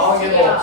법칙이요.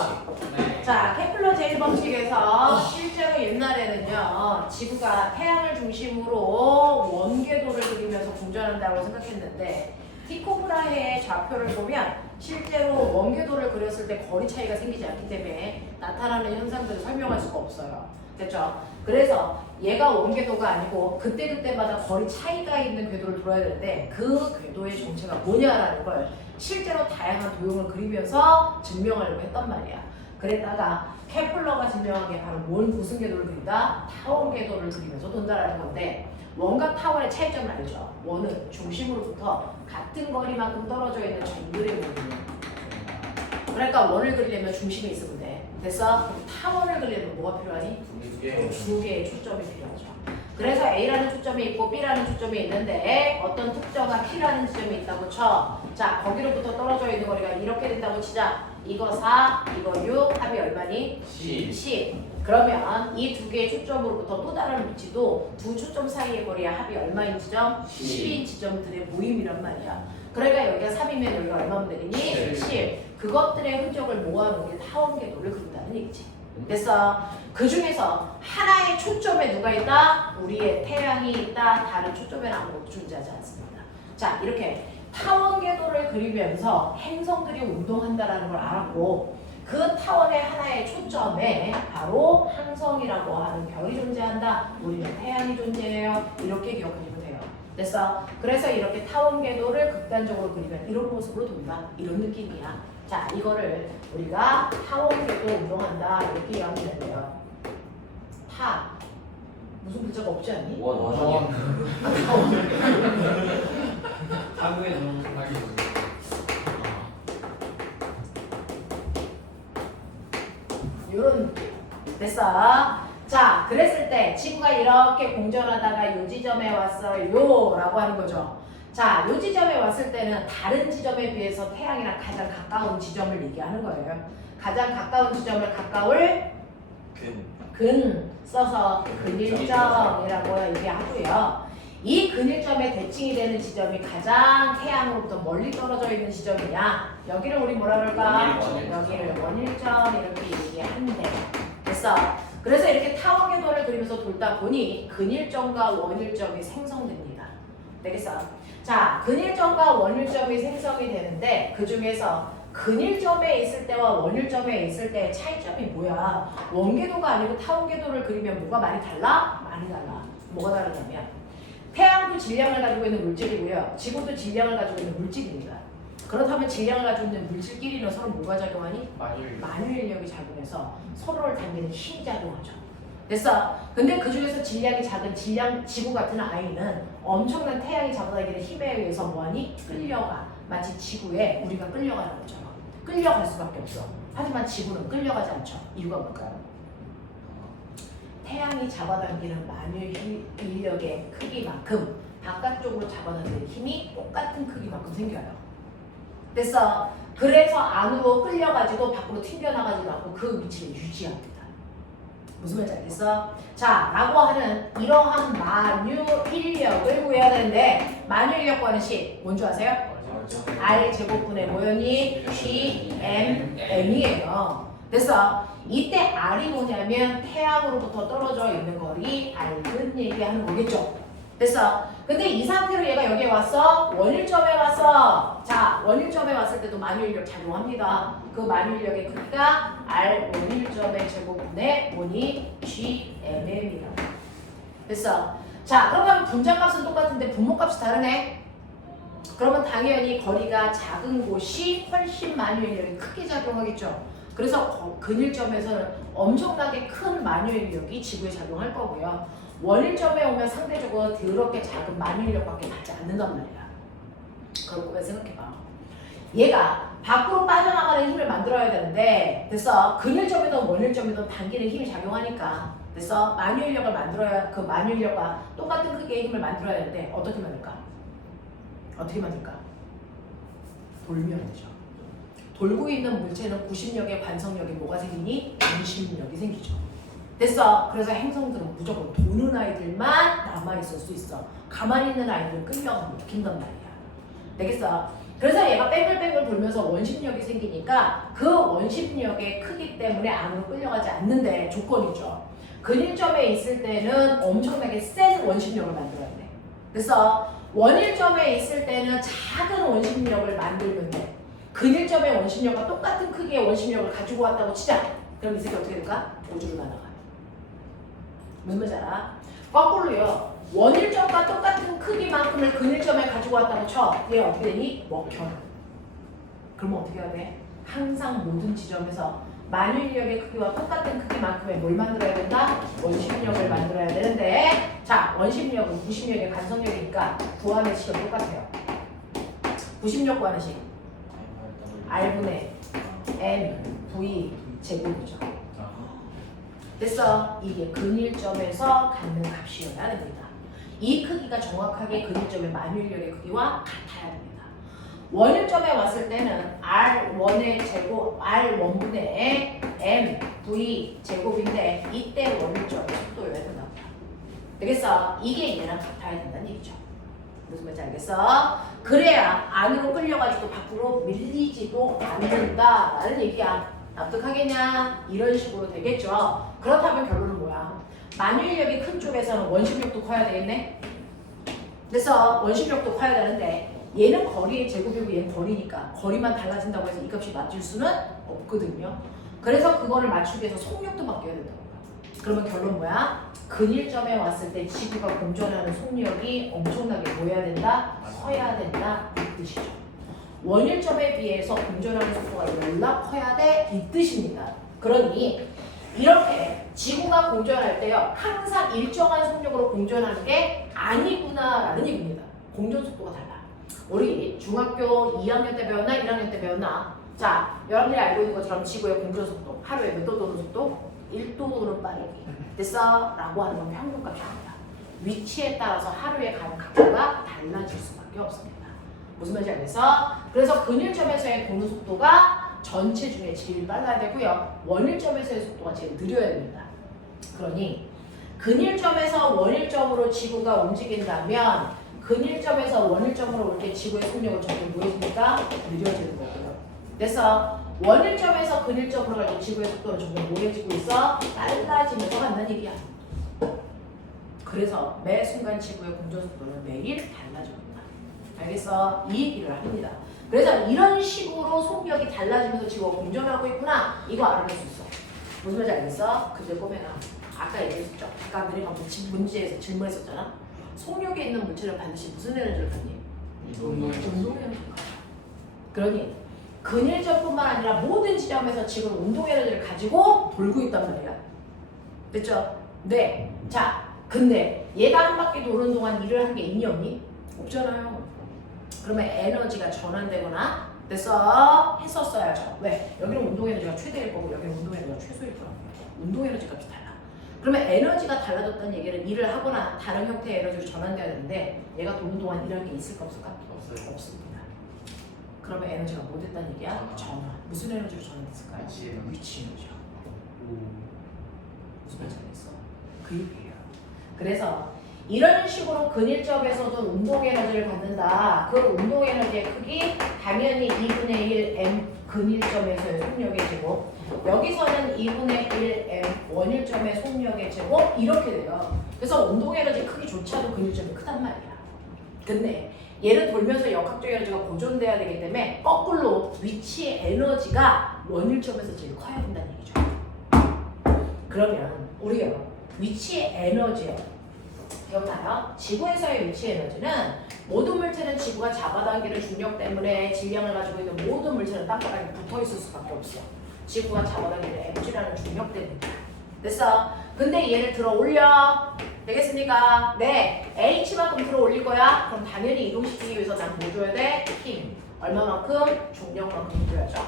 네. 자, 케플러 제1법칙에서 실제로 옛날에는요, 지구가 태양을 중심으로 원궤도를 그리면서 공전한다고 생각했는데, 티코 브라헤의 좌표를 보면 실제로 원궤도를 그렸을 때 거리 차이가 생기지 않기 때문에 나타나는 현상들을 설명할 수가 없어요. 됐죠? 그래서 얘가 원궤도가 아니고 그때그때마다 거리 차이가 있는 궤도를 돌아야 되는데 그 궤도의 정체가 뭐냐라는 걸 실제로 다양한 도형을 그리면서 증명하려고 했단 말이야. 그랬다가 케플러가 증명한 게 바로 무슨 궤도를 그린다? 타원 궤도를 그리면서 돈다라는 건데 원과 타원의 차이점을 알죠? 원은 중심으로부터 같은 거리만큼 떨어져 있는 점들의 모습이에요. 그러니까 원을 그리려면 중심이 있으면 돼. 됐어? 그럼 타원을 그리려면 뭐가 필요하니? 두 개의 초점이 필요하죠. 그래서 A라는 초점이 있고 B라는 초점이 있는데 어떤 특정한 P라는 지점이 있다고 쳐. 자, 거기로부터 떨어져 있는 거리가 이렇게 된다고 치자. 이거 4, 이거 6, 합이 얼마니? 10. 그러면 이 두 개의 초점으로부터 또 다른 위치도 두 초점 사이의 거리의 합이 얼마인 지점? 10인 지점들의 모임이란 말이야. 그러니까 여기가 3이면 여기가 얼마면 되겠니? 10. 그것들의 흔적을 모아놓은 게 타원 궤도를 그린다는 얘기지. 됐어? 그 중에서 하나의 초점에 누가 있다? 우리의 태양이 있다. 다른 초점에는 아무것도 존재하지 않습니다. 자, 이렇게 타원 궤도를 그리면서 행성들이 운동한다라는 걸 알았고 그 타원의 하나의 초점에 바로 항성이라고 하는 별이 존재한다. 우리는 태양이 존재해요. 이렇게 기억하시면 돼요. 됐어? 그래서 이렇게 타원 궤도를 극단적으로 그리면 이런 모습으로 돈다. 이런 느낌이야. 자, 이거를 우리가 타원 궤도 운동한다. 이렇게 이해하면 되는데요. 타. 무슨 글자가 없지 않니? 원. 타구에 넣은 생각이 요런 느낌. 됐어? 자, 그랬을 때 지구가 이렇게 공전하다가 요 지점에 왔어요 라고 하는 거죠. 자, 요 지점에 왔을 때는 다른 지점에 비해서 태양이랑 가장 가까운 지점을 얘기하는 거예요. 가장 가까운 지점을 가까울 근 써서 근일점이라고 얘기하고요. 이 근일점의 대칭이 되는 지점이 가장 태양으로부터 멀리 떨어져 있는 지점이냐? 여기를 우리 뭐라 그럴까? 여기를 원일점 이렇게 얘기하는데 됐어. 그래서 이렇게 타원 궤도를 그리면서 돌다 보니 근일점과 원일점이 생성됩니다. 되겠어? 자, 근일점과 원일점이 생성이 되는데 그 중에서 근일점에 있을 때와 원일점에 있을 때의 차이점이 뭐야? 원궤도가 아니고 타원 궤도를 그리면 뭐가 많이 달라? 많이 달라. 뭐가 다르냐면 태양도 질량을 가지고 있는 물질이고요. 지구도 질량을 가지고 있는 물질입니다. 그렇다면 질량을 가지고 있는 물질끼리는 서로 뭐가 작용하니? 만유인력이 작용해서 서로를 당기는 힘이 작용하죠. 됐어? 근데 그 중에서 질량이 작은 지구 같은 아이는 엄청난 태양이 잡아당기는 힘에 의해서 뭐하니? 끌려가. 마치 지구에 우리가 끌려가는 것처럼. 끌려갈 수밖에 없어. 하지만 지구는 끌려가지 않죠. 이유가 뭘까요? 태양이 잡아당기는 만유 인력의 크기만큼 바깥쪽으로 잡아당기는 힘이 똑같은 크기만큼 생겨요. 됐어? 그래서 안으로 끌려가지도 밖으로 튕겨나가지도 않고 그 위치를 유지합니다. 무슨 말인지 알겠어? 자, 라고 하는 이러한 만유 인력을 구해야 되는데 만유 인력과는 식 뭔지 아세요? R 제곱분의 뭐였니? GMM이에요. 됐어? 이때 R이 뭐냐면 태양으로부터 떨어져 있는 거리 R근 얘기하는 거겠죠. 됐어? 근데 이 상태로 얘가 여기에 왔어? 원일점에 왔어. 자, 원일점에 왔을 때도 만유인력 작용합니다. 그 만유인력의 크기가 R 원일점의 제곱분의 뭐니? GMM이라고. 됐어? 자, 그러면 분자값은 똑같은데 분모값이 다르네? 그러면 당연히 거리가 작은 곳이 훨씬 만유인력이 크게 작용하겠죠. 그래서 근일점에서는 엄청나게 큰 만유인력이 지구에 작용할 거고요. 원일점에 오면 상대적으로 더럽게 작은 만유인력밖에 받지 않는단 말이야. 그걸 보면 생각해봐. 얘가 밖으로 빠져나가는 힘을 만들어야 되는데 됐어? 근일점이든 원일점이든 당기는 힘이 작용하니까 됐어? 만유인력을 만들어야 그 만유인력과 똑같은 크기의 힘을 만들어야 되는데 어떻게 만들까? 어떻게 만들까? 돌면 되죠. 돌고 있는 물체는 구심력에 관성력에 뭐가 생기니? 중심력이 생기죠. 됐어. 그래서 행성들은 무조건 도는 아이들만 남아있을 수 있어. 가만히 있는 아이들은 끌려가면 웃긴단 말이야. 되겠어? 그래서 얘가 뺑글뺑글 돌면서 원심력이 생기니까 그 원심력의 크기 때문에 안으로 끌려가지 않는데 조건이죠. 근일점에 있을 때는 엄청나게 센 원심력을 만들어야 돼. 그래서 원일점에 있을 때는 작은 원심력을 만들면 돼. 근일점의 원심력과 똑같은 크기의 원심력을 가지고 왔다고 치자. 그럼 이 새끼 어떻게 될까? 5주로 날아가. 무슨 말인지 알아? 거꾸로요. 원일점과 똑같은 크기만큼을 근일점에 가지고 왔다고 쳐. 얘 어떻게 되니? 먹혀. 그러면 어떻게 해야 돼? 항상 모든 지점에서 만유인력의 크기와 똑같은 크기만큼의 뭘 만들어야 된다? 원심력을 만들어야 되는데, 자, 원심력은 부심력의 간섭력이니까 구하는 식은 똑같아요. 부심력 구하는 식 R분의 M V 제곱이죠. 됐어. 이게 근일점에서 갖는 값이어야 됩니다. 이 크기가 정확하게 근일점의 만유인력의 크기와 같아야 됩니다. 원일점에 왔을 때는 R1의 제곱, R1분의 M, V 제곱인데 이때 원일점의 속도여야 된다. 되겠어? 이게 얘랑 같아야 된다는 얘기죠. 무슨 말인지 알겠어? 그래야 안으로 끌려가지고 밖으로 밀리지도 않는다라는 얘기야. 납득하겠냐? 이런 식으로 되겠죠. 그렇다면 결론은 뭐야? 만유인력이 큰 쪽에서는 원심력도 커야 되겠네? 그래서 원심력도 커야 되는데 얘는 거리의 제곱이고 얘는 거리니까 거리만 달라진다고 해서 이 값이 맞출 수는 없거든요. 그래서 그거를 맞추기 위해서 속력도 바뀌어야 된다고. 그러면 결론 뭐야? 근일점에 왔을 때 지구가 공전하는 속력이 엄청나게 뭐 해야 된다? 커야 된다 이 뜻이죠. 원일점에 비해서 공전하는 속도가 연락 커야 돼 이 뜻입니다. 그러니 이렇게 지구가 공전할 때요 항상 일정한 속력으로 공전하는 게 아니구나라는 얘기입니다. 공전 속도가 달라. 우리 중학교 2학년 때 배웠나 1학년 때 배웠나? 자, 여러분들이 알고 있는 것처럼 지구의 공전 속도 하루에 몇 도 도는 속도? 1도로 빠르기 됐어? 라고 하는 건 평균값입니다. 위치에 따라서 하루에 가는 각도가 달라질 수밖에 없습니다. 무슨 말인지 알겠어? 그래서 근일점에서의 도는 속도가 전체 중에 제일 빨라야 되고요. 원일점에서의 속도가 제일 느려야 됩니다. 그러니 근일점에서 원일점으로 지구가 움직인다면 근일점에서 원일점으로 올 때 지구의 속력은 점점 뭐해집니까? 느려지는 거고요. 그래서 원일점에서 근일점으로 갈 때 지구의 속도는 점점 뭐해지고 있어? 빨라지면서 간다는 얘기야. 그래서 매 순간 지구의 공전 속도는 매일 달라집니다. 알겠어? 이 얘기를 합니다. 그래서 이런 식으로 속력이 달라지면서 지구가 공전하고 있구나. 이거 알아낼 수 있어. 무슨 말인지 알겠어? 그제 꼬매나 아까 얘기했었죠. 아까 너네가 문제에서 질문했었잖아. 속력에 있는 물체는 반드시 무슨 에너지를 갖니? 운동 에너지를 갖아. 그러니 근일점뿐만 아니라 모든 지점에서 지금 운동 에너지를 가지고 돌고 있단 말이야. 됐죠? 네. 자, 근데 얘가 한 바퀴 도는 동안 일을 한 게 있니 없니? 없잖아요. 그러면 에너지가 전환되거나 됐어? 했었어야죠. 왜? 여기는 운동 에너지가 최대일 거고 여기는 운동 에너지가 최소일 거라고. 운동 에너지 값이 달라. 그러면 에너지가 달라졌다는 얘기는 일을 하거나 다른 형태의 에너지로 전환돼야 되는데 얘가 도는 동안 일하는 게 있을까 없을까? 없어요. 없습니다. 그러면 에너지가 뭐 됐다는 얘기야? 전환. 무슨 에너지로 전환됐을까요? 위치 에너지요. 무슨 말인지 알겠어? 그 얘기예요. 그래서 이런 식으로 근일점에서도 운동 에너지를 갖는다. 그 운동 에너지의 크기 당연히 2분의 1 m 근일점에서의 속력의 제곱, 여기서는 2분의 1 m 원일점의 속력의 제곱 이렇게 돼요. 그래서 운동 에너지 크기조차도 근일점이 크단 말이야. 근데 얘를 돌면서 역학적 에너지가 보존돼야 되기 때문에 거꾸로 위치의 에너지가 원일점에서 제일 커야 된다는 얘기죠. 그러면 우리요 위치의 에너지요. 기억나요? 지구에서의 위치 에너지는 모든 물체는 지구가 잡아당기는 중력 때문에 질량을 가지고 있는 모든 물체는 땅바닥에 붙어 있을 수밖에 없어. 지구가 잡아당기는 mg라는 중력 때문이야. 됐어? 근데 얘를 들어 올려. 되겠습니까? 네. h만큼 들어 올릴 거야. 그럼 당연히 이동시키기 위해서 난 뭐 줘야 돼? 힘. 얼마만큼? 중력만큼 줘야죠.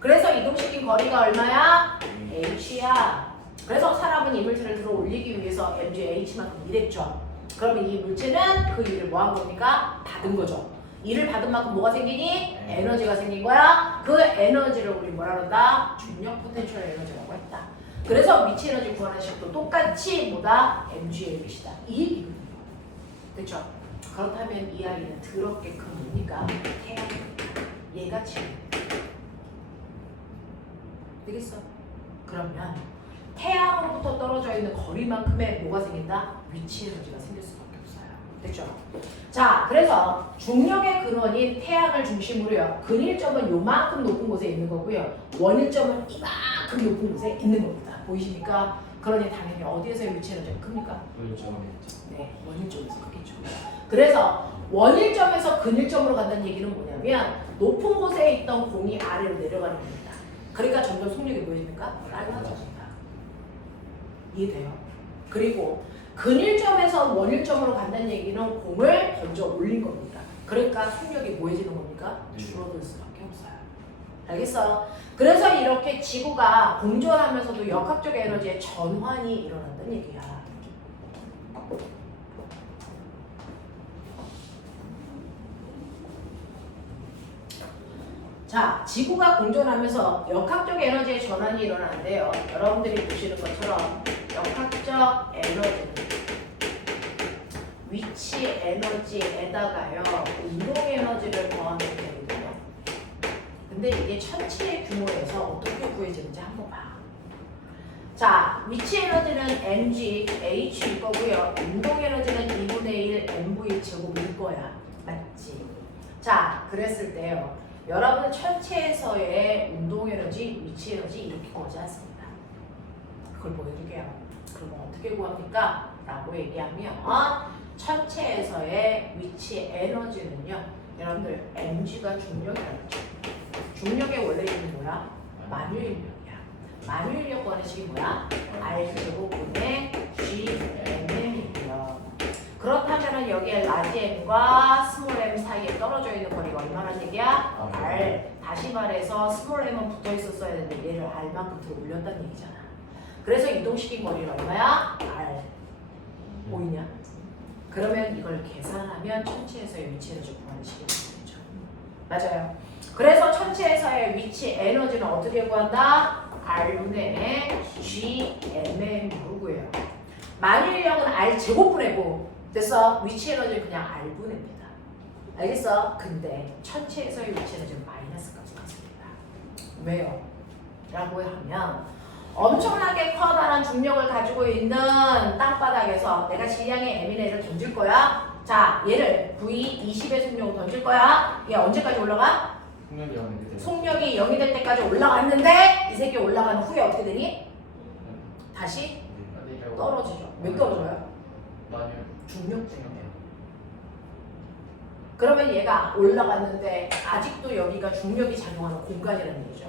그래서 이동시킨 거리가 얼마야? h야. 그래서 사람은 이 물체를 들어 올리기 위해서 mg h만큼 일했죠. 그러면 이 물체는 그 일을 뭐 한 겁니까? 받은 거죠. 일을 받은 만큼 뭐가 생기니? 에너지가 생긴 거야. 그 에너지를 우리 뭐라 그런다? 중력 포텐셜 에너지라고 했다. 그래서 위치 에너지 구하는 식도 똑같이 뭐다? mg의 빛이다. 이 얘기거든요. 됐죠? 그렇다면 이 아이는 더럽게 큰 뭡니까? 태양입니다. 얘가 지금 되겠어? 그러면 태양으로부터 떨어져 있는 거리만큼의 뭐가 생긴다? 위치 에너지가 생길 수밖에 없어요. 됐죠? 자, 그래서 중력의 근원인 태양을 중심으로요. 근일점은 요만큼 높은 곳에 있는 거고요. 원일점은 이만큼 높은 곳에 있는 겁니다. 보이십니까? 그러니 당연히 어디에서의 위치 에너지가 큽니까? 그렇죠. 네, 원일점에서 크겠죠. 그래서 원일점에서 근일점으로 간다는 얘기는 뭐냐면 높은 곳에 있던 공이 아래로 내려가는 겁니다. 그러니까 점점 속력이 보여집니까? 빨라집니다. 이해돼요? 그리고 근일점에서 원일점으로 간다는 얘기는 공을 던져 올린 겁니다. 그러니까 속력이 뭐해지는 겁니까? 줄어들 수밖에 없어요. 알겠어? 그래서 이렇게 지구가 공전하면서도 역학적 에너지의 전환이 일어난다는 얘기야. 자, 지구가 공전하면서 역학적 에너지의 전환이 일어나는데요. 여러분들이 보시는 것처럼 역학적 에너지는 위치 에너지에다가요 운동 에너지를 더하면 되거든요. 근데 이게 천체의 규모에서 어떻게 구해지는지 한번 봐. 자, 위치 에너지는 mg, h일 거고요. 운동 에너지는 2분의 1 mv 제곱일 거야. 맞지? 자, 그랬을 때요. 여러분 천체에서의 운동 에너지, 위치 에너지 이렇게 구하지 않습니다. 그걸 보여줄게요. 그러면 어떻게 구합니까? 라고 얘기하면 천체에서의 위치 에너지는요. 여러분들 mg가 중력이라는 거죠. 중력의 원래 이름이 뭐야? 만유인력이야. 만유인력 구하는 식이 뭐야? R제곱분의 GMM이고요. 그렇다면 여기에 라지 m과 스몰 m 사이에 떨어져 있는 거리가 얼마나 얘기야? R. 다시 말해서 스몰 m은 붙어 있었어야 되는데 얘를 R만큼 들어 올렸다는 얘기잖아. 그래서 이동시킨 거리는 얼마야? R. 보이냐? 그러면 이걸 계산하면 천체에서의 위치 에너지 구하는 식이 되죠. 맞아요. 그래서 천체에서의 위치 에너지는 어떻게 구한다? R분의 GMM으로 구해요. 만유인력은 R 제곱분의 9. 됐어? 위치 에너지는 그냥 R분입니다. 알겠어? 근데 천체에서의 위치 에너지는 마이너스 값이 같습니다. 왜요? 라고 하면 엄청나게 커다란 중력을 가지고 있는 땅바닥에서 내가 질량의 m이나 얘를 던질 거야. 자, 얘를 V20의 속력으로 던질 거야. 얘 언제까지 올라가? 속력이 0이 될 때. 속력이 0이 될 때까지 올라갔는데 이 새끼 올라간 후에 어떻게 되니? 다시 떨어지죠. 왜 떨어져요? 만유. 중력 때문에. 그러면 얘가 올라갔는데 아직도 여기가 중력이 작용하는 공간이라는 얘기죠.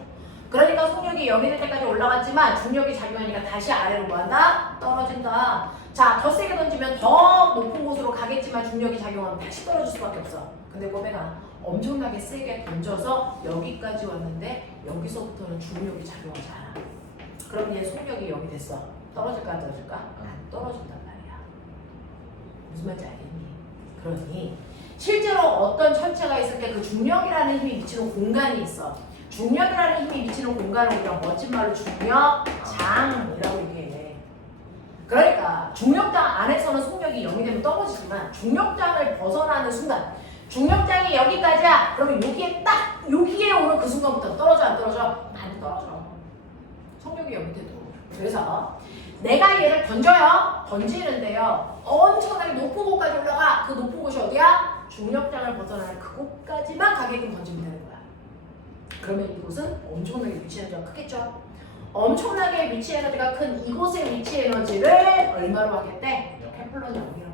그러니까 속력이 0이 될 때까지 올라갔지만 중력이 작용하니까 다시 아래로 뭐한다? 떨어진다. 자, 더 세게 던지면 더 높은 곳으로 가겠지만 중력이 작용하면 다시 떨어질 수밖에 없어. 근데 꼬매가 엄청나게 세게 던져서 여기까지 왔는데 여기서부터는 중력이 작용하지 않아. 그럼 얘 속력이 0이 됐어. 떨어질까 안 떨어질까? 안 떨어진단 말이야. 무슨 말인지 알겠니? 그러니 실제로 어떤 천체가 있을 때 그 중력이라는 힘이 미치는 공간이 있어. 중력이라는 힘이 미치는 공간을 우리가 멋진 말로 중력장이라고 얘기해. 그러니까 중력장 안에서는 속력이 0이 되면 떨어지지만 중력장을 벗어나는 순간 중력장이 여기까지야. 그러면 여기에 오는 그 순간부터 떨어져 안 떨어져? 안 떨어져. 속력이 0이 돼도. 그래서 내가 얘를 던져요. 던지는데요. 엄청나게 높은 곳까지 올라가. 그 높은 곳이 어디야? 중력장을 벗어나는 그곳까지만 가게끔 던지면 되는 거야. 그러면 이곳은 엄청나게 위치 에너지가 크겠죠? 엄청나게 위치 에너지가 큰 이곳의 위치 에너지를 얼마로 하겠대? 케플러 0이라고 하겠대.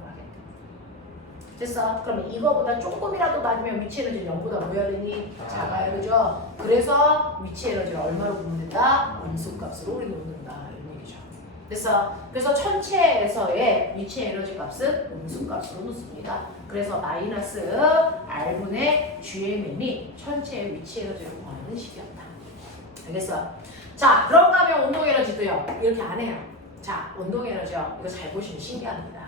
됐어? 그러면 이거보다 조금이라도 낮으면 위치 에너지는 0보다 뭐 해야 되니? 작아요. 그죠? 그래서 위치 에너지를 얼마로 구분된다? 음수값으로 우리 놓는다. 이런 얘기죠. 됐어? 그래서 천체에서의 위치 에너지 값은 음수값으로 놓습니다. 그래서 마이너스 R분의 GMM이 천체의 위치 에너지를 구하는 식이었다. 알겠어? 자, 그런가 하면 운동 에너지도요. 이렇게 안 해요. 자, 운동 에너지요. 이거 잘 보시면 신기합니다.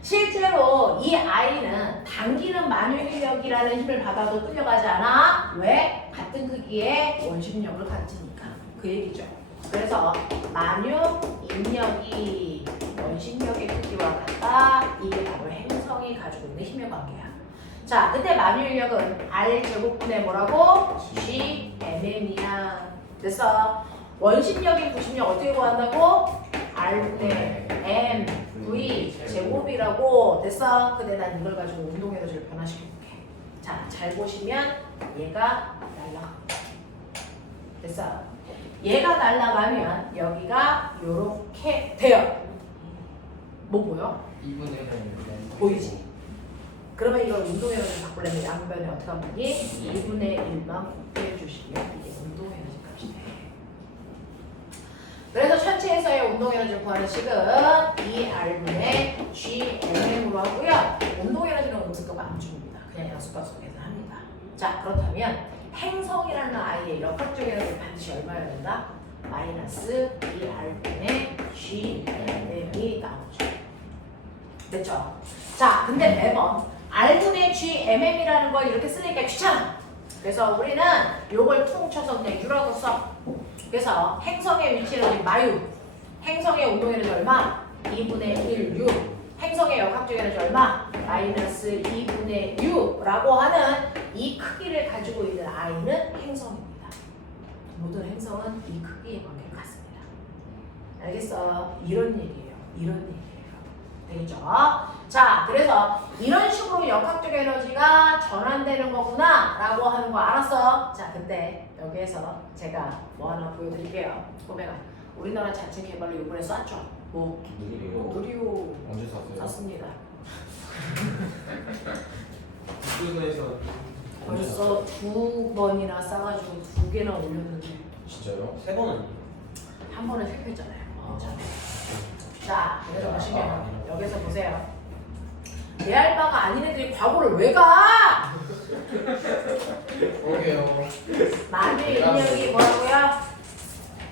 실제로 이 아이는 당기는 만유인력이라는 힘을 받아도 끌려가지 않아. 왜? 같은 크기의 원심력을 가지니까. 그 얘기죠. 그래서 만유인력이 원심력의 크기와 같다. 이게 바로 행성이 가지고 있는 힘의 관계야. 자, 그때 만유인력은 R 제곱분의 뭐라고? GMM이야. 됐어. 원심력인 부심력 어떻게 구한다고? R분의 M V 제곱이라고. 됐어. 근데 난 이걸 가지고 운동 에너지를 변화시켜볼게. 자, 잘 보시면 얘가 날라갑니다. 됐어. 얘가 날라가면 여기가 요렇게 돼요. 뭐 보여? 2분의 1. 보이지? 그러면 이걸 운동 에너지 바꾸려면 양변에 어떻게 하면 되니? 2분의 1만 곱해 주시면 이게 운동 에너지 값이 돼. 그래서 천체에서의 운동 에너지를 구하는 식은 2R분의 GMM으로 하고요. 운동 에너지는 음수값 안 줍니다. 그냥 양수값 속에서 합니다. 자, 그렇다면 행성이라는 아이의 역학적 에너지는 반드시 얼마여야 된다? 마이너스 2R분의 GMM이 나오죠. 됐죠? 자, 근데 매번 R분의 GMM이라는 걸 이렇게 쓰니까 귀찮아. 그래서 우리는 요걸 퉁쳐서 그냥 U라고 써. 그래서 행성의 위치는 마유. 행성의 운동 에너지 얼마? 2분의 1 U. 행성의 역학적 에너지 얼마? 마이너스 2분의 U라고 하는 이 크기를 가지고 있는 아이는 행성입니다. 모든 행성은 이 크기에 관계 같습니다. 알겠어? 이런 얘기예요. 이런 얘기예요. 되겠죠? 자, 그래서 이런 식으로 역학적 에너지가 전환되는 거구나 라고 하는 거 알았어? 자, 근데 여기에서 제가 뭐 하나 보여드릴게요. 보면 우리나라 자체 개발로 이번에 쐈죠? 뭐? 누리호 언제 샀어요? 쐈습니다. 학교에서 벌써 2번이나 싸가지고 2개나 올렸는데 진짜요? 3번은? 한 번은 실패했잖아요. 아. 자, 그래서 보시면 여기서 보세요. 내 알바가 아닌 애들이 과거를 왜 가? 그러게요. 만일 인력이 뭐라고요?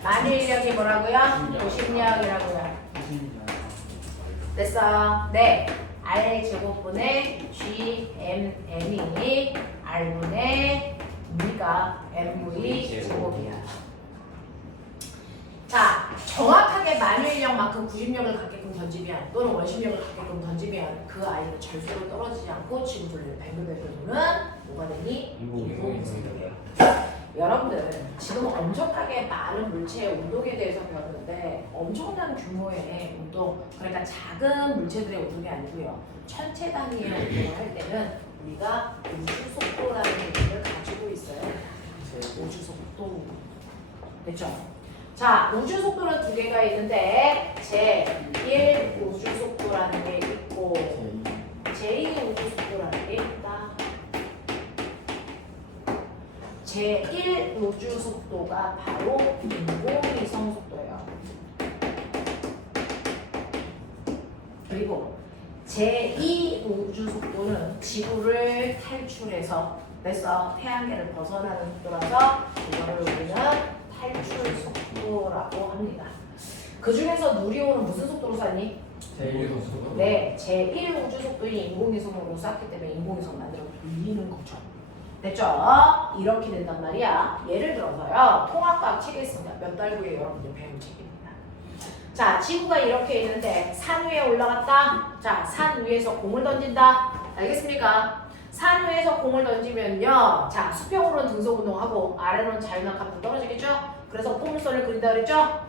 만일 인력이 뭐라고요? 90력이라고요. 됐어. 네. R 제곱분의 GMM이 R분의 V가 MV 제곱이야. 자, 정확하게 만유인력만큼 구심력을 갖게끔 던지면 또는 원심력을 갖게끔 던지면 그 아이는 절대로 떨어지지 않고 지구 돌리는 뱅글뱅글 도는 뭐가 되니? 인공위성이야. 여러분들 지금 엄청나게 많은 물체의 운동에 대해서 배웠는데 엄청난 규모의 운동, 그러니까 작은 물체들의 운동이 아니고요. 천체 단위의 운동을 할 때는 우리가 우주 속도라는 얘기를 가지고 있어요. 우주 속도. 됐죠? 자, 우주 속도는 2개가 있는데 제1 우주 속도라는 게 있고 제2 우주 속도라는 게 있다. 제1 우주 속도가 바로 인공위성 속도예요. 그리고 제2 우주 속도는 지구를 탈출해서 그래서 태양계를 벗어나는 속도라서 이거를 우리는 탈출 속도라고 합니다. 그 중에서 누리호는 무슨 속도로 쐈니? 제1 속도? 네, 제1 우주 속도인 인공위성으로 쐈기 때문에 인공위성 만들어 돌리는 거죠. 됐죠? 이렇게 된단 말이야. 예를 들어서요. 통합과학 책에 있습니다. 몇 달 후에 여러분들 배울 책입니다. 자, 지구가 이렇게 있는데 산 위에 올라갔다. 자, 산 위에서 공을 던진다. 알겠습니까? 산 위에서 공을 던지면요. 자, 수평으로는 등속 운동하고 아래로는 자유낙하도 떨어지겠죠? 그래서 포물선을 그린다 그랬죠?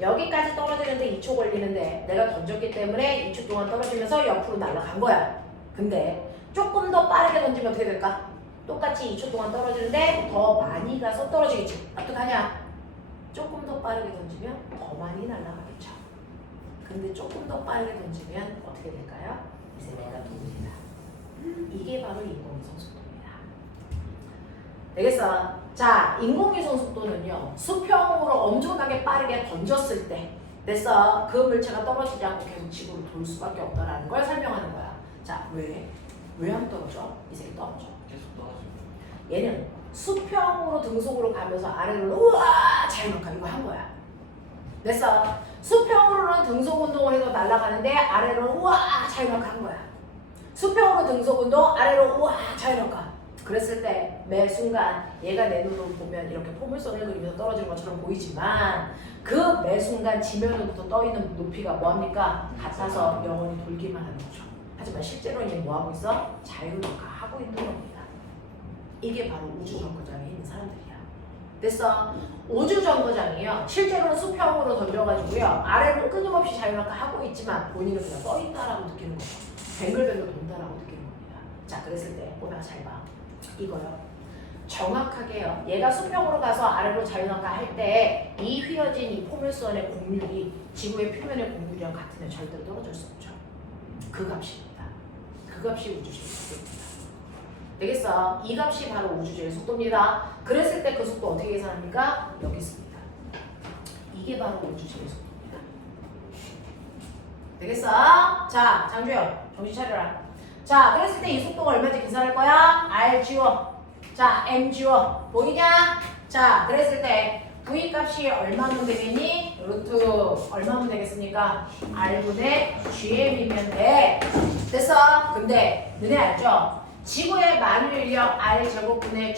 여기까지 떨어지는데 2초 걸리는데 내가 던졌기 때문에 2초 동안 떨어지면서 옆으로 날아간 거야. 근데 조금 더 빠르게 던지면 어떻게 될까? 똑같이 2초 동안 떨어지는데 더 많이 가서 떨어지겠지. 어떡하냐? 조금 더 빠르게 던지면 더 많이 날아가겠죠. 근데 조금 더 빠르게 던지면 어떻게 될까요? 이 세계가 돕니다. 이게 바로 인공위성 속도입니다. 되겠어? 자, 인공위성 속도는요. 수평으로 엄청나게 빠르게 던졌을 때 됐어? 그 물체가 떨어지지 않고 계속 지구를 돌 수밖에 없다라는 걸 설명하는 거야. 자, 왜? 왜 안 떨어져? 이 새끼 떨어져. 계속 떨어지고. 얘는 수평으로 등속으로 가면서 아래로 우와 자유낙하 이거 한 거야. 됐어? 수평으로는 등속 운동을 해도 날아가는데 아래로 우와 자유낙하 한 거야. 수평으로 등속 운동, 아래로 우와 자유낙하. 그랬을 때 매 순간 얘가 내 눈으로 보면 이렇게 포물선을 그리면서 떨어지는 것처럼 보이지만 그 매 순간 지면으로부터 떠 있는 높이가 뭐합니까? 같아서 영원히 돌기만 하는 거죠. 하지만 실제로는 뭐 하고 있어? 자유낙하하고 있는 겁니다. 이게 바로 우주정거장에 있는 사람들이야. 됐어? 우주정거장이요. 실제로는 수평으로 던져가지고요. 아래로 끊임없이 자유낙하하고 있지만 본인은 그냥 떠있다라고 느끼는 거예요. 뱅글뱅글 돈다라고 느끼는 겁니다. 자, 그랬을 때 보다가 잘 봐. 이거요. 정확하게요. 얘가 수평으로 가서 아래로 자유낙하 할 때 이 휘어진 이 포물선의 곡률이 지구의 표면의 곡률이랑 같으면 절대로 떨어질 수 없죠. 그 값입니다. 그 값이 우주제일 속도입니다. 되겠어? 이 값이 바로 우주제일 속도입니다. 그랬을 때 그 속도 어떻게 계산합니까? 여기 있습니다. 이게 바로 우주제일 속도입니다. 되겠어? 자, 장주영 정신 차려라. 자, 그랬을 때 이 속도가 얼마인지 계산할 거야? R 지워. 자, M 지워. 보이냐? 자, 그랬을 때 V 값이 얼마면 되겠니? 루트 얼마면 되겠습니까? R분의 GM이면 돼. 됐어? 근데 너네 알죠? 지구의 만유 인력 R제곱분의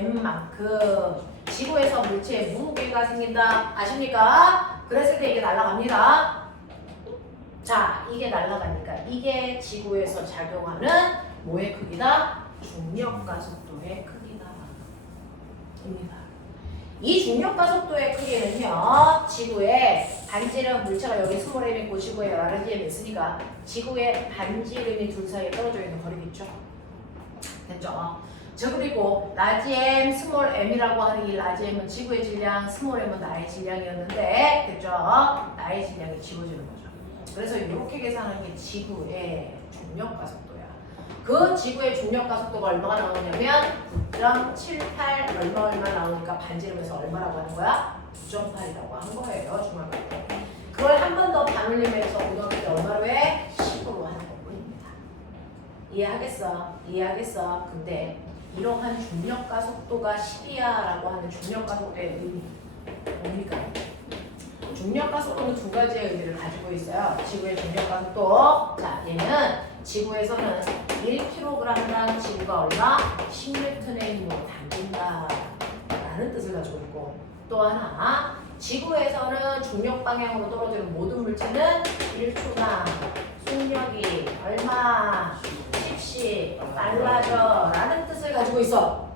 GMM만큼 지구에서 물체의 무게가 생긴다. 아십니까? 그랬을 때 이게 날아갑니다. 자, 이게 날아가니까 이게 지구에서 작용하는 뭐의 크기다? 중력가속도의 크기다. 입니다. 이 중력가속도의 크기는요, 지구의 반지름 물체가 여기 스몰 m이 있고 지구에 라지 m 있으니까 지구의 반지름이 둘 사이에 떨어져 있는 거리겠죠. 됐죠? 저 그리고 라지 m, 스몰 m이라고 하는 이 라지 m은 지구의 질량, 스몰 m은 나의 질량이었는데, 됐죠? 나의 질량이 지워지는 거죠. 그래서 이렇게 계산하는 게 지구의 중력가속도야. 그 지구의 중력가속도가 얼마가 나오냐면 9.78 얼마 나오니까 반지름에서 얼마라고 하는 거야? 9.8이라고 하는 거예요. 중학교 때. 그걸 한 번 더 반올림해서 고등학교 때 얼마로 해? 10으로 하는 것뿐입니다. 이해하겠어? 이해하겠어? 근데 이러한 중력가속도가 10이야 라고 하는 중력가속도의 의미 뭡니까? 중력가속도는 두 가지의 의미를 가지고 있어요. 지구의 중력가속도. 자, 얘는 지구에서는 1kg당 지구가 얼마? 10N의 힘으로 당긴다 라는 뜻을 가지고 있고, 또 하나 지구에서는 중력 방향으로 떨어지는 모든 물체는 1초당 속력이 얼마? 10씩 빨라져 라는 뜻을 가지고 있어.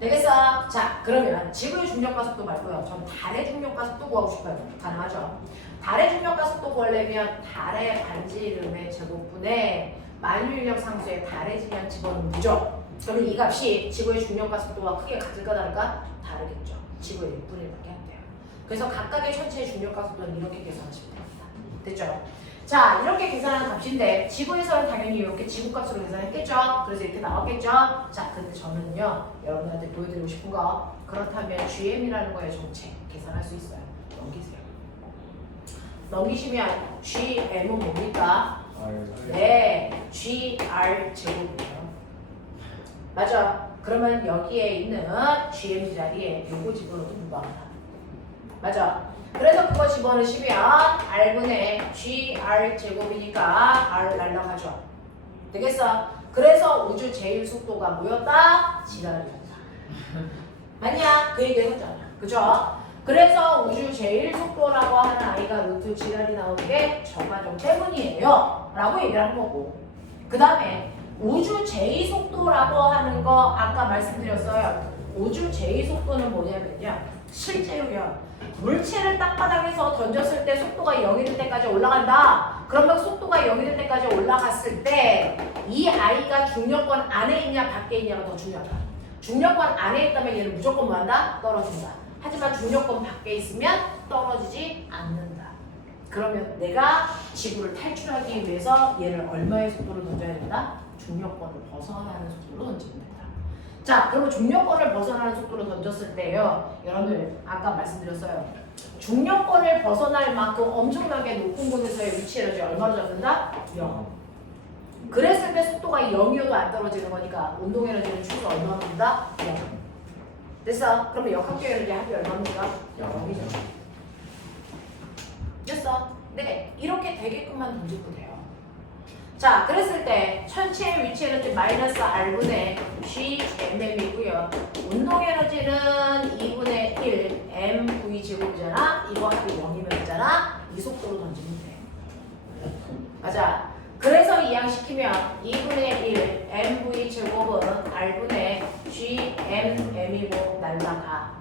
되겠어? 자, 그러면 지구의 중력가속도 말고요, 전 달의 중력가속도 구하고 싶어요. 가능하죠? 달의 중력가속도 구하려면 달의 반지름의 제곱분의 만유인력 상수의 달의 질량 집어넣으면 되죠? 그러면 이 값이 지구의 중력가속도와 크게 같을까 다를까? 다르겠죠. 지구의 6분의 1밖에 안 돼요. 그래서 각각의 천체의 중력가속도는 이렇게 계산하시면 됩니다. 됐죠? 자, 이렇게 계산하는 값인데 지구에서는 당연히 이렇게 지구값으로 계산했겠죠? 그래서 이렇게 나왔겠죠? 자, 근데 저는요, 여러분한테 보여드리고 싶은 거, 그렇다면 GM이라는 거의 정체 계산할 수 있어요. 넘기세요. 넘기시면 GM은 뭡니까? 네, GR 제곱이에요. 맞아. 그러면 여기에 있는 GM 자리에 요거 집어넣어도 무방하다. 맞아. 그래서 그거 집어넣으시면 R분의 GR 제곱이니까 R 날라가죠. 되겠어? 그래서 우주 제일 속도가 뭐였다? 지랄이었다. 맞냐? 그 얘기 했잖아. 그죠? 그래서 우주 제일 속도라고 하는 아이가 루트 지랄이 나오는 게 저 과정 때문이에요 라고 얘기를 한 거고, 그 다음에 우주 제일 속도라고 하는 거 아까 말씀드렸어요. 우주 제일 속도는 뭐냐면요, 실제로요, 물체를 땅바닥에서 던졌을 때 속도가 0이 될 때까지 올라간다. 그러면 속도가 0이 될 때까지 올라갔을 때 이 아이가 중력권 안에 있냐 밖에 있냐가 더 중요하다. 중력권 안에 있다면 얘는 무조건 뭐한다? 떨어진다. 하지만 중력권 밖에 있으면 떨어지지 않는다. 그러면 내가 지구를 탈출하기 위해서 얘를 얼마의 속도로 던져야 된다? 중력권을 벗어나는 속도로 던지면 된다. 자, 그러면 중력권을 벗어나는 속도로 던졌을 때요, 여러분들 아까 말씀드렸어요. 중력권을 벗어날 만큼 엄청나게 높은 곳에서의 위치 에너지 얼마로 잡는다? 0. 그랬을 때 속도가 0이어도 안 떨어지는 거니까 운동 에너지는 추가 얼마입니다? 0. 됐어? 그러면 역학적 에너지 합이 얼마입니까? 0이죠. 됐어? 네, 이렇게 되게끔만 던지면 돼요. 자, 그랬을 때 천체의 위치 에너지 마이너스 R분의 GMM이고요. 운동 에너지는 2분의 1 MV 제곱이잖아. 이거 합이 0이면 되잖아. 이 속도로 던지면 돼. 맞아. 그래서 이 양식 시키면 2분의 1 mv 제곱은 r분의 gmm이고 날라가.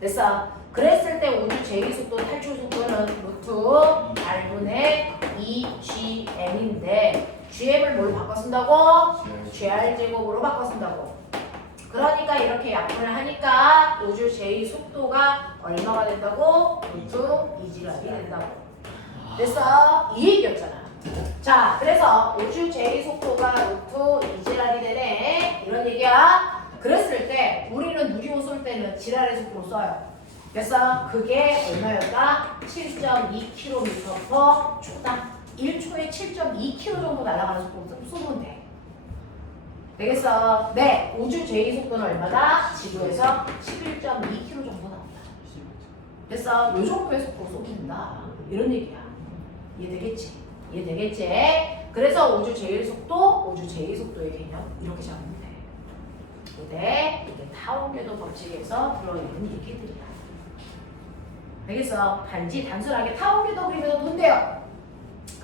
됐어. 그랬을 때 우주 제2속도 탈출 속도는 루트 r분의 2gm인데 gm을 뭘로 바꿔 쓴다고? gr 제곱으로 바꿔 쓴다고. 그러니까 이렇게 약분을 하니까 우주 제2속도가 얼마가 된다고? 루트 2g이 된다고. 됐어? 이 얘기였잖아. 자, 그래서 우주 제2속도가 루트 2g이 되네. 이런 얘기야. 그랬을 때 우리는 누리호 쏠 때는 지랄의 속도로 써요. 됐어? 그게 얼마였다? 7.2km/초당. 1초에 7.2km 정도 날아가는 속도로 쏘면 돼. 되겠어? 네. 우주 제2속도는 얼마다? 지구에서 11.2km 정도 나온다. 됐어? 요 정도의 속도로 쏘긴다. 이런 얘기야. 이해되겠지? 이해되겠지? 그래서 우주 제1속도, 우주 제2속도의 개념 이렇게 잡으면 돼. 근데 이게 타원궤도 법칙에서 들어있는 얘기들이야. 되겠어? 단순하게 타원궤도 그리면서 돈대요.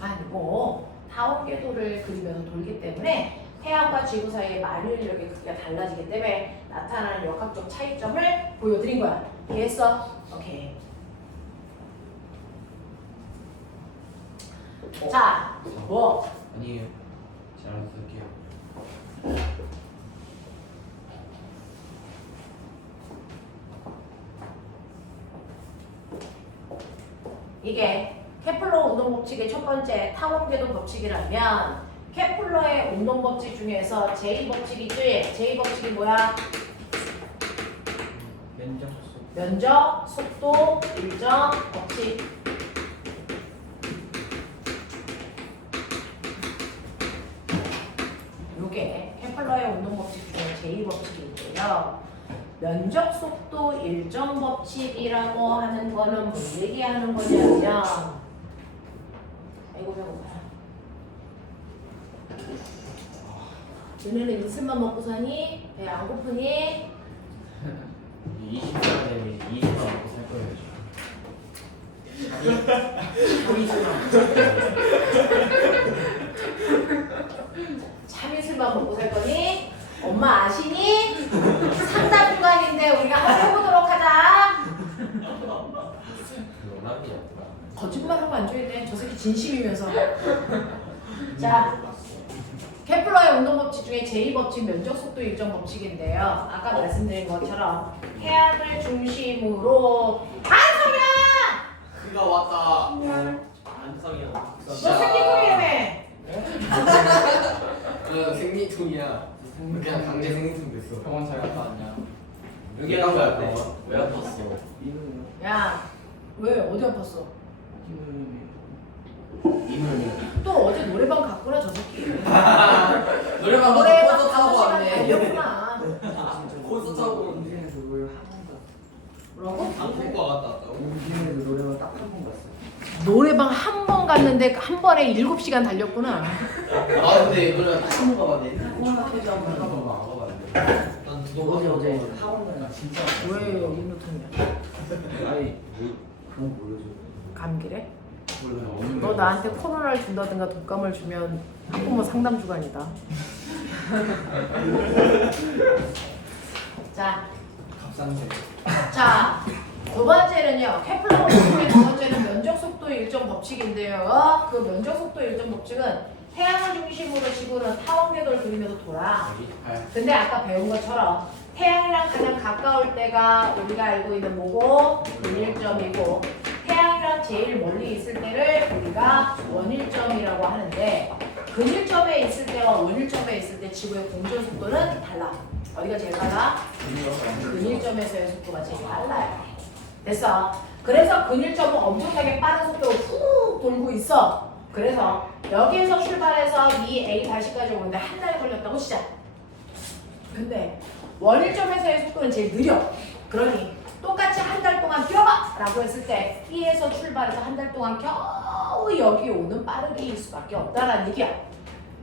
아니고 타원궤도를 그리면서 돌기 때문에 태양과 지구 사이의 만유인력의 크기가 달라지기 때문에 나타나는 역학적 차이점을 보여드린 거야. 이해했어? 오케이. 자, 뭐? 아니에요. 제가 알아서 할게요. 이게 케플러 운동 법칙의 첫 번째 타원궤도 법칙이라면 케플러의 운동 법칙 중에서 제2법칙이지? 제2법칙이 뭐야? 면적, 속도, 일정, 법칙. 요게 케플러의 운동 법칙 중에 제2법칙이고요. 면적, 속도, 일정 법칙이라고 하는 거는 뭐 얘기하는 거냐면 아이고 배고파요. 너네는 이슬만 먹고 사니? 배 안 고프니? 20만 되면 20만 먹고 살 거예요. 참이슬만 먹고 살 거니? 엄마 아시니? 상담 구간인데 우리가 한번 해보도록 하자. 농담이야. 거짓말하고 안 줘야 돼. 저 새끼 진심이면서. 자, 케플러의 운동 법칙 중에 제2법칙 면적 속도 일정 법칙인데요. 아까 말씀드린 것처럼 태양을 중심으로 한성이야! 그가 왔다. 안성이야. 너 생기통이라며! 생리통이야. 그냥 강제 생리통 됐어. 병원 잘 갔다 왔냐? 여기 간 거야. 왜 아팠어? 야, 왜? 어디 아팠어? 이놈이. 또 어제 노래방 갔구나 저 새끼. 노래방 노래방 가서 콘서트 5시간 하고 왔네. 달렸구나. 콘서트 하고 인생에서 왜 뭐라고? 방송과 갔다 왔다고? 인생에서 노래방 딱 한 번 갔어. 노래방 한 번 갔는데 한 번에 7시간 달렸구나. 아 근데 노래방 딱한 번 가봤네. 콘서트도 한번 한 번만 안 가봤는데. 난 어제 학원이랑 진짜 왜 인노통이야? 아니 그런 거 몰라줘. 감기래? 몰라요. 너 나한테 코로나를 준다든가 독감을 주면 학부모 상담 주간이다. 자, 갑상새. 자, 두 번째는요. 케플러 법칙의 두 번째는 면적 속도 일정 법칙인데요. 그 면적 속도 일정 법칙은 태양을 중심으로 지구는 타원궤도를 그리면서 돌아. 여기 발. 근데 아까 배운 것처럼 태양이랑 가장 가까울 때가 우리가 알고 있는 뭐고? 근일점이고 태양이랑 제일 멀리 있을 때를 우리가 원일점이라고 하는데 근일점에 있을 때와 원일점에 있을 때 지구의 공전 속도는 달라. 어디가 제일 빨라? 근일점에서의 속도가 제일 빨라요. 됐어. 그래서 근일점은 엄청나게 빠른 속도로 훅 돌고 있어. 그래서 여기에서 출발해서 이 A 다시까지 오는데 한 달 걸렸다고 시작. 근데 원일점에서의 속도는 제일 느려. 그러니 똑같이 한 달 동안 뛰어봐! 라고 했을 때 B에서 출발해서 한 달 동안 겨우 여기 오는 빠르기일 수밖에 없다라는 얘기야.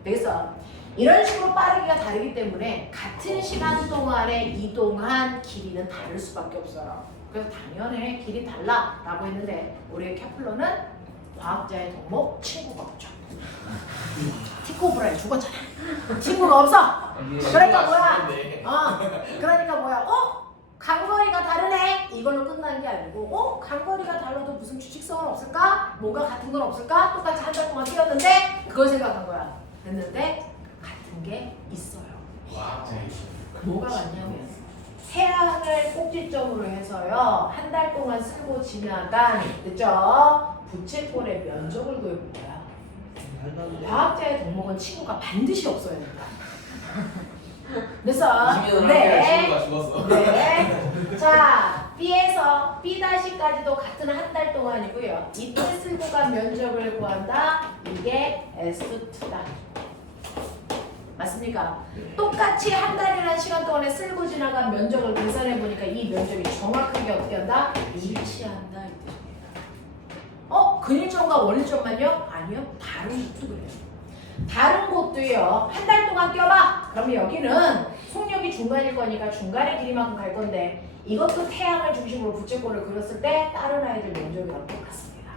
그래서 이런 식으로 빠르기가 다르기 때문에 같은 시간 동안에 이동한 길이는 다를 수밖에 없어요. 그래서 당연히 길이 달라 라고 했는데 우리의 케플러는 과학자의 덕목 친구가 없죠. 티코브라에 죽었잖아. 친구가 없어. 그러니까 뭐야? 그러니까 뭐야? 간거리가 다르네. 이걸로 끝나는 게 아니고, 간거리가 달라도 무슨 규칙성은 없을까? 뭐가 같은 건 없을까? 똑같이 한 달 동안 뛰었는데 그걸 생각한 거야. 됐는데 같은 게 있어요. 와, 뭐가 같냐면 태양을 꼭지점으로 해서요. 한 달 동안 쓸고 지나간 그죠? 부채꼴의 면적을 구해볼 거야. 과학자의 덕목은 친구가 반드시 없어야 된다. 됐어? 20년 한 친구가 죽었어. 네. 자, B에서 B-까지도 같은 한 달 동안이고요. 이때 쓸고 간 면적을 구한다. 이게 S2다. 맞습니까? 똑같이 한 달이라는 시간 동안에 쓸고 지나간 면적을 계산해 보니까 이 면적이 정확하게 어떻게 한다? 일치한다. 이 뜻입니다. 근일점과 원일점만요? 아니요. 다른 것도 그래요. 다른 곳도요. 한 달 동안 뛰어봐. 그러면 여기는 속력이 중간일 거니까 중간의 길이만큼 갈 건데 이것도 태양을 중심으로 부채꼴을 그렸을 때 다른 아이들 면적이랑 똑같습니다.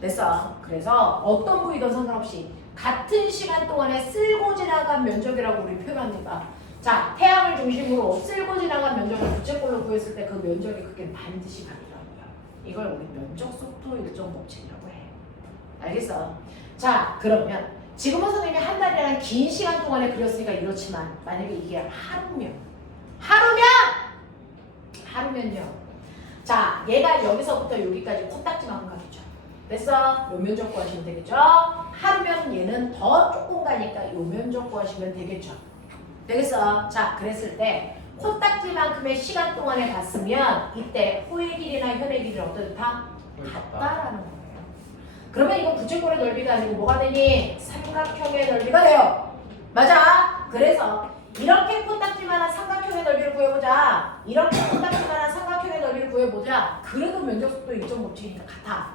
됐어? 그래서 어떤 부위든 상관없이 같은 시간 동안에 쓸고 지나간 면적이라고 우리 표현합니다. 자, 태양을 중심으로 쓸고 지나간 면적을 부채꼴로 구했을 때 그 면적의 크기는 반드시 같더라고요. 이걸 우리 면적 속도 일정 법칙이라고 해. 알겠어? 자, 그러면 지금은 선생님이 한 달이라는 긴 시간 동안에 그렸으니까 이렇지만 만약에 이게 하루면요. 자, 얘가 여기서부터 여기까지 코딱지만큼 가겠죠. 됐어? 요 면적 구하시면 되겠죠? 하루면 얘는 더 조금 가니까 요 면적 구하시면 되겠죠. 되겠어? 자, 그랬을 때 코딱지만큼의 시간 동안에 봤으면 이때 호의 길이나 현의 길이는 어떻다? 같다라는 거예요. 그러면 이건 부채꼴의 넓이가 아니고 뭐가 되니? 삼각형의 넓이가 돼요. 맞아? 그래서 이렇게 코딱지만한 삼각형의 넓이를 구해보자. 이렇게 코딱지만한 삼각형의 넓이를 구해보자. 그래도 면적속도 일정 법칙이니까 같아.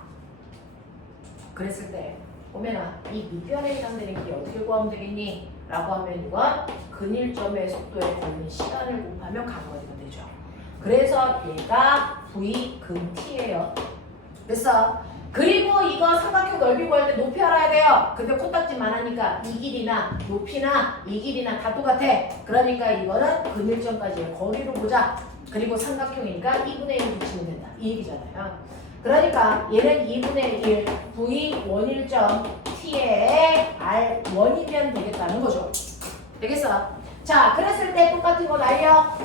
그랬을 때 보면은 이 밑변에 해당되는 길이 어떻게 구하면 되겠니? 라고 하면 이건 근일점의 속도에 걸린 시간을 곱하면 간거리가 되죠. 그래서 얘가 V 근 T예요. 됐어? 그리고 이거 삼각형 넓이 구할 때 높이 알아야 돼요. 근데 코딱지만 하니까 이 길이나 높이나 이 길이나 다 똑같아. 그러니까 이거는 근일점까지의 거리로 보자. 그리고 삼각형이니까 2분의 1을 붙이면 된다. 이 얘기잖아요. 그러니까 얘는 2분의 1 V 원일점 T의 R1이면 되겠다는 거죠. 되겠어? 자, 그랬을 때 똑같은 거 날려.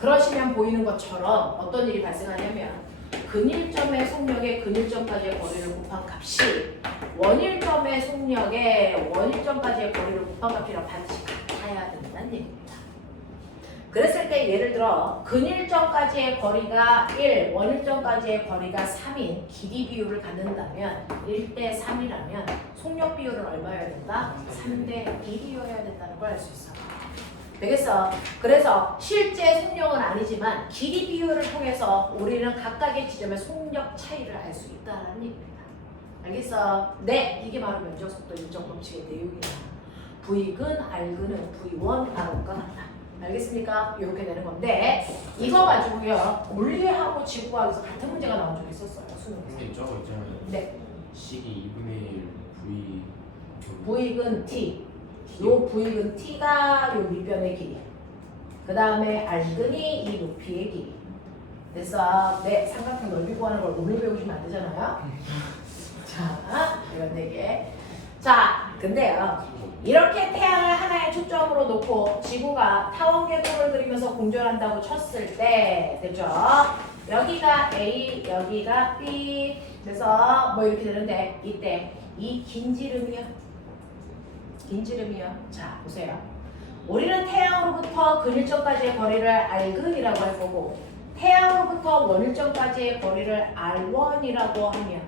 그러시면 보이는 것처럼 어떤 일이 발생하냐면 근일점의 속력에 근일점까지의 거리를 곱한 값이 원일점의 속력에 원일점까지의 거리를 곱한 값이랑 반드시 같아야 된다는 얘기입니다. 그랬을 때 예를 들어 근일점까지의 거리가 1, 원일점까지의 거리가 3인 길이 비율을 갖는다면 1대 3이라면 속력 비율은 얼마여야 된다? 3대 1이어야 된다는 걸 알 수 있어. 되겠어? 그래서 실제 속력은 아니지만 길이 비율을 통해서 우리는 각각의 지점의 속력 차이를 알 수 있다는 얘기입니다. 알겠어? 네, 이게 바로 면적속도 일정 법칙의 내용이야. V근, R근은 V1, R1과 같다. 알겠습니까? 이렇게 되는 건데 이거 가지고요 물리하고 지구과학에서 같은 문제가 나온 적이 있었어요. 수능에서. 선생님 저거 있잖아요. 네. 식이 2분의 1 V V근 T. 요 V근 T가 요 밑변의 길이. 그 다음에 R근이 이 높이의 길이. 그래서 네, 삼각형 넓이 구하는 걸 오늘 배우시면 안 되잖아요. 자, 이런 얘기. 자, 근데요. 이렇게 태양을 하나의 초점으로 놓고 지구가 타원궤도를 그리면서 공전한다고 쳤을 때 됐죠? 여기가 A, 여기가 B 그래서 뭐 이렇게 되는데 이때 이 긴 지름이요. 자, 보세요. 우리는 태양으로부터 근일점까지의 거리를 R근이라고 할 거고 태양으로부터 원일점까지의 거리를 R1이라고 하면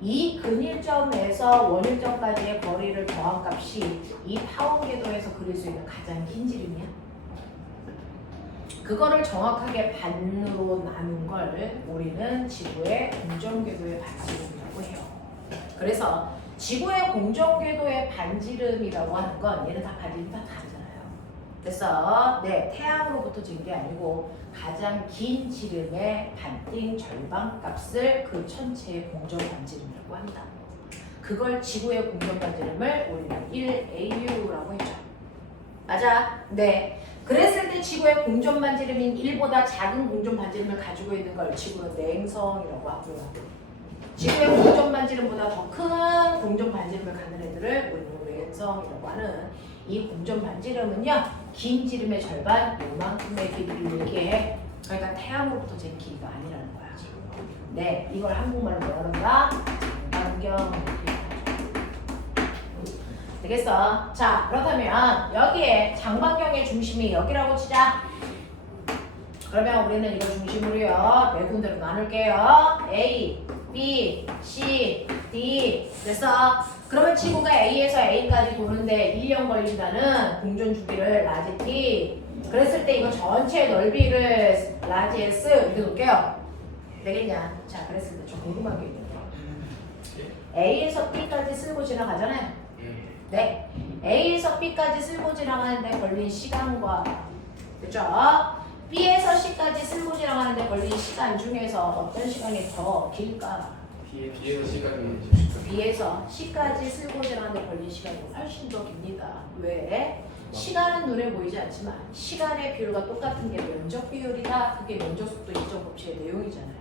이 근일점에서 원일점까지의 거리를 더한 값이 이 타원궤도에서 그릴 수 있는 가장 긴 지름이야. 그거를 정확하게 반으로 나눈 걸 우리는 지구의 공전궤도의 반지름이라고 해요. 그래서 지구의 공전궤도의 반지름이라고 하는 건 얘는 다 반지름 다 다르잖아요. 그래서 네, 태양으로부터 진 게 아니고 가장 긴 지름의 반띵 절반 값을 그 전체의 공전 반지름이라고 한다. 그걸 지구의 공전 반지름을 우리는 1AU라고 했죠. 맞아? 네. 그랬을 때 지구의 공전 반지름인 1보다 작은 공전 반지름을 가지고 있는 걸 지구는 냉성이라고 하고요. 지구의 공전 반지름보다 더 큰 공전 반지름을 갖는 애들을 우리는 냉성이라고 하는 이 공전 반지름은요, 긴 지름의 절반 요만큼의 길이를 얘기해. 그러니까 태양으로부터 잰 길이가 아니라는 거야. 네, 이걸 한국말로 뭐라 그런가? 장방경. 되겠어? 자, 그렇다면 여기에 장방경의 중심이 여기라고 치자. 그러면 우리는 이걸 중심으로요, 네 군데로 나눌게요. A, B, C, D. 됐어? 그러면 지구가 A에서 A까지 도는데 1년 걸린다는 공전 주기를 라지 T. 그랬을 때 이거 전체 넓이를 라지 S 이렇게 놓을게요. 되겠냐? 자, 그랬을 때 좀 궁금한 게 있는데 A에서 B까지 쓸고 지나가잖아요. 네. A에서 B까지 쓸고 지나가는데 걸린 시간과, 그죠? B에서 C까지 쓸고 지나가는데 걸린 시간 중에서 어떤 시간이 더 길까? B에서 시간이 B에서 C까지 쓸고 지나가는데 걸린 시간이 훨씬 더 깁니다. 왜? 시간은 눈에 보이지 않지만 시간의 비율과 똑같은 게 면적 비율이다. 그게 면적 속도 일정 법칙의 내용이잖아요.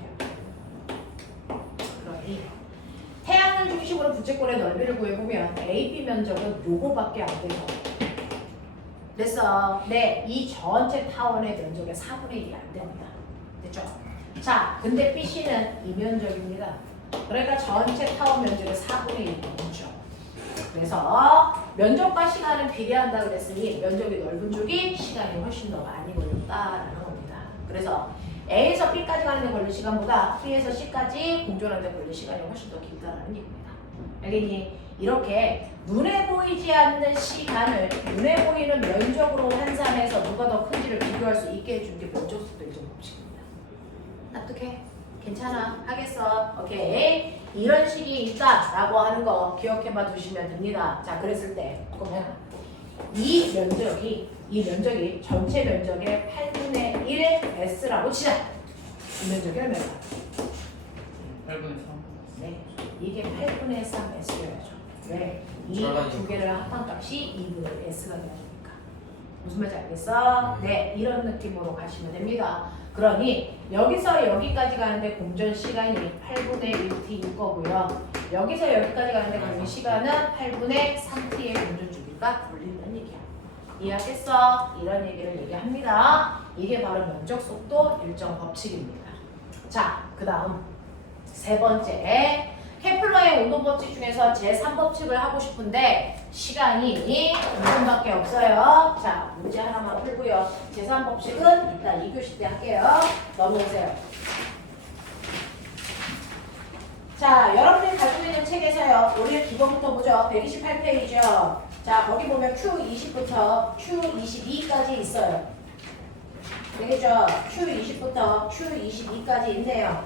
그러니 태양을 중심으로 부채꼴의 넓이를 구해보면 AB 면적은 요거밖에 안 돼요. 됐어. 네, 이 전체 타원의 면적의 4분의 1이 안 됩니다. 됐죠? 자, 근데 BC는 이 면적입니다. 그러니까 전체 타원 면적의 4분의 1이 넘죠. 그래서 면적과 시간은 비례한다 그랬으니 면적이 넓은 쪽이 시간이 훨씬 더 많이 걸렸다라는 겁니다. 그래서 A에서 B까지 가는데 걸린 시간보다 B에서 C까지 공전하는데 걸린 시간이 훨씬 더 길다라는 얘기입니다. 알겠니? 이렇게 눈에 보이지 않는 시간을 눈에 보이는 면적으로 환산해서 누가 더 큰지를 비교할 수 있게 해주는 게 면적 속도 일정 법칙입니다. 납득해? 괜찮아? 하겠어? 오케이. 이런 식이 있다라고 하는 거 기억해봐 두시면 됩니다. 자, 그랬을 때 그러면 이 면적이 전체 면적의 8분의 1 S라고 치자. 이 면적이 얼마야? 8분의 3. 네, 이게 8분의 3 S여야죠. 왜? 이 두 개를 합한값이 2분의 S가 되니까. 무슨 말인지 알겠어? 네, 이런 느낌으로 가시면 됩니다. 그러니 여기서 여기까지 가는데 공전 시간이 8분의 1t일 거고요. 여기서 여기까지 가는데 걸린 시간은 8분의 3t의 공전 주기가 걸린다는 얘기야. 이해하겠어? 이런 얘기를 얘기합니다. 이게 바로 면적 속도 일정 법칙입니다. 자, 그 다음 세 번째. 케플러의 온도 법칙 중에서 제3법칙을 하고 싶은데 시간이 2분밖에 없어요. 자, 문제 하나만 풀고요. 제3법칙은 이따 2교시 때 할게요. 넘어오세요. 자, 여러분이 가지고 있는 책에서요. 우리 기본부터 보죠. 128페이지요. 자, 거기 보면 Q20부터 Q22까지 있어요. 되겠죠? Q20부터 Q22까지 있네요.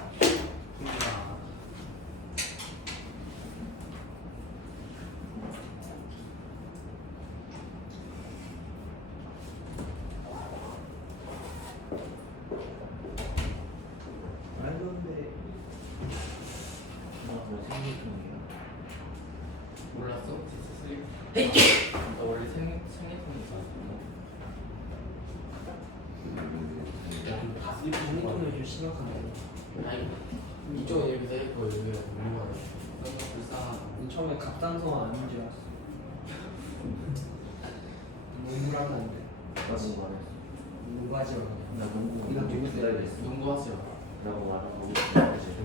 몰랐어? 진짜 나 원래 생리통이 있었어. 다 슬리퍼 생리통이 좀 심각한데. 아니 이쪽은 이렇게 슬리퍼 여기가 없는 거야. 너무 불쌍하다. 처음에 갑단성 아닌 줄 알았어. 농구하는데. 라고 말했어. 농구하지 마. 나 농구 이거 누구 써야겠어? 농구하지 마. 라고 말하고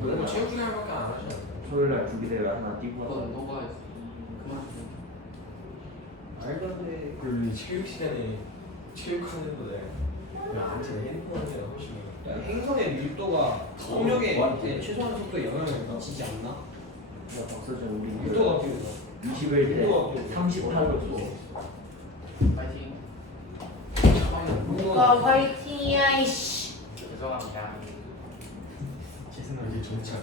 농구 체육기날밖에 안 하지 않아? 토요일날 준비대회 하나 뛰고 그건 너가 했어. 그만 좀. 말도 안 돼. 그리고 체육 시간에 체육하는 거래. 나한테 핸드폰 하는 게 훨씬 야, 행성의 밀도가 성력에 뭐 최소한 속도에 영향을 미치지 않나? 야 박서준 우리 밀도가 끼우다. 20일 때 밀도가 끼우다. 38로 쏘 파이팅. 누가 화이팅이야 이씨. 죄송합니다. 죄송한데 정치 안